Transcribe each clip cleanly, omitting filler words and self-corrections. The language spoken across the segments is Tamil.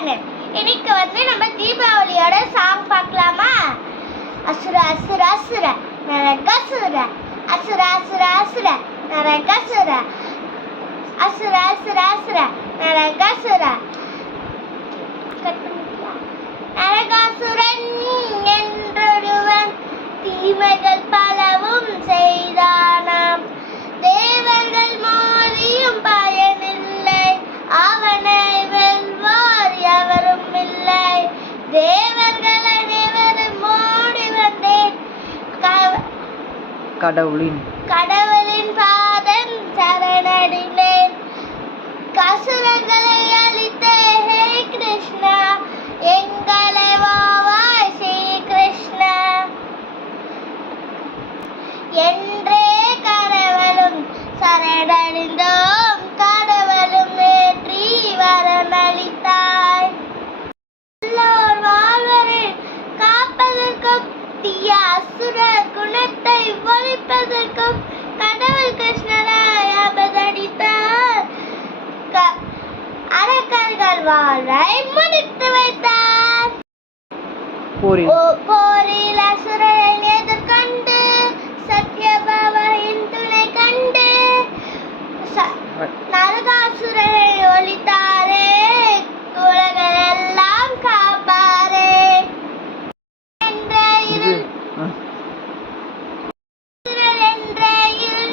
சேனல். இன்னைக்கு நம்ம தீபாவளியோட சாங் பார்க்கலாமா? அசுர அசுர அசுர நரகாசுர, அசுர அசுர அசுர நரகாசுர, அசுர அசுர அசுர நரகாசுர. நரகாசுரன் என்றொருவன் தீமைகள் பலவும் செய்தானாம். தேவர்கள் மோதியும் பயனில்லை, அவனை வெல்வார் எவரும் இல்லை. தேவர்கள் அனைவரும் ஓடி வந்தேன், கடவுளின் பாதம் சரணடைந்தேன். அசுரர்களை அழித்தே ஹே கிருஷ்ணா, எங்களை வாவாய் ஸ்ரீ கிருஷ்ணா என்றே கடவுளும் சரணடைந்தோம், கடவுளும் ஏற்றி வரமளித்தாய். எல்லோர் வாழ்வரில் காப்பதற்கும் தீய அசுர குணத்தை ஒழிப்பதற்கும் கடவுள் கிருஷ்ணராய் அவதரித்தார். அரக்கர்கள் வாழ்வை முடித்து வைத்தார். போரில் அசுரரை எதிர்கொண்டு சத்யபாபாவின் துணை கண்டு நரகாசுரரை ஒழித்தாரே, உலகை எல்லாம் காப்பாரே. என்ற இருள்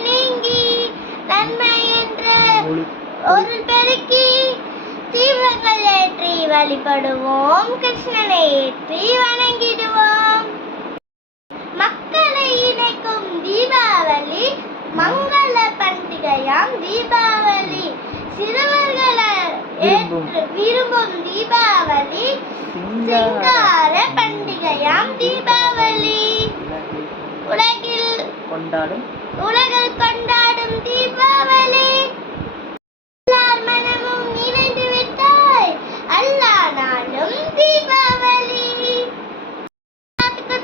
நீங்கி நன்மை என்ற ஒரு பெருக்கி தீபங்கள் ஏற்றி வழிபடுவோம், கிருஷ்ணனை ஏற்றி வணங்கிடுவோம். மக்களை இணைக்கும் தீபாவளி, மங்கள பண்டிகையாம் தீபாவளி. சிறுவர்களை விரும்பும் தீபாவளி, சிங்கார பண்டிகையாம் தீபாவளி. உலகில் கொண்டாடும் தீபாவளி. எல்லார் மனமும் நிறைந்து விட்டாய், எல்லா நாளும் தீபாவளி.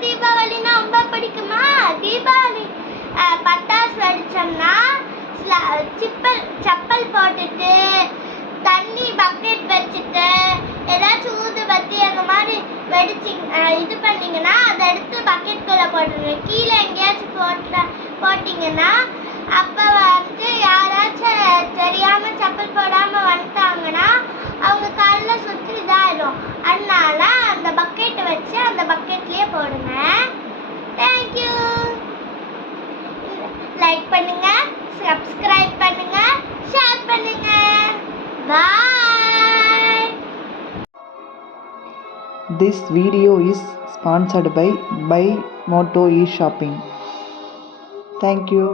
தீபாவளினா ரொம்ப பிடிக்குமா? தீபாவளி பட்டாசு வெடிச்சோம்னா செப்பல் போட்டுட்டு தண்ணி பக்கெட் வச்சுட்டு ஏதாச்சும் ஊதுபத்தி அந்த மாதிரி இது பண்ணீங்கன்னா அதை எடுத்து பக்கெட்டுக்குள்ள போட்டுருங்க. கீழே எங்கேயாச்சும் போட்டிங்கன்னா அப்போ யாராச்சும் தெரியாம செப்பல் போடாம வந்துட்டாங்கன்னா அவங்க காலில் சுற்றி இதாயிடும். அதனால அந்த பக்கெட் வச்சு அந்த பக்கெட்லயே போடுங்க. தேங்க்யூ. லைக் பண்ணுங்க, சப்ஸ்கிரைப் பண்ணுங்க, ஷேர் பண்ணுங்க. பாய். This video is sponsored by Moto eShopping. Thank you.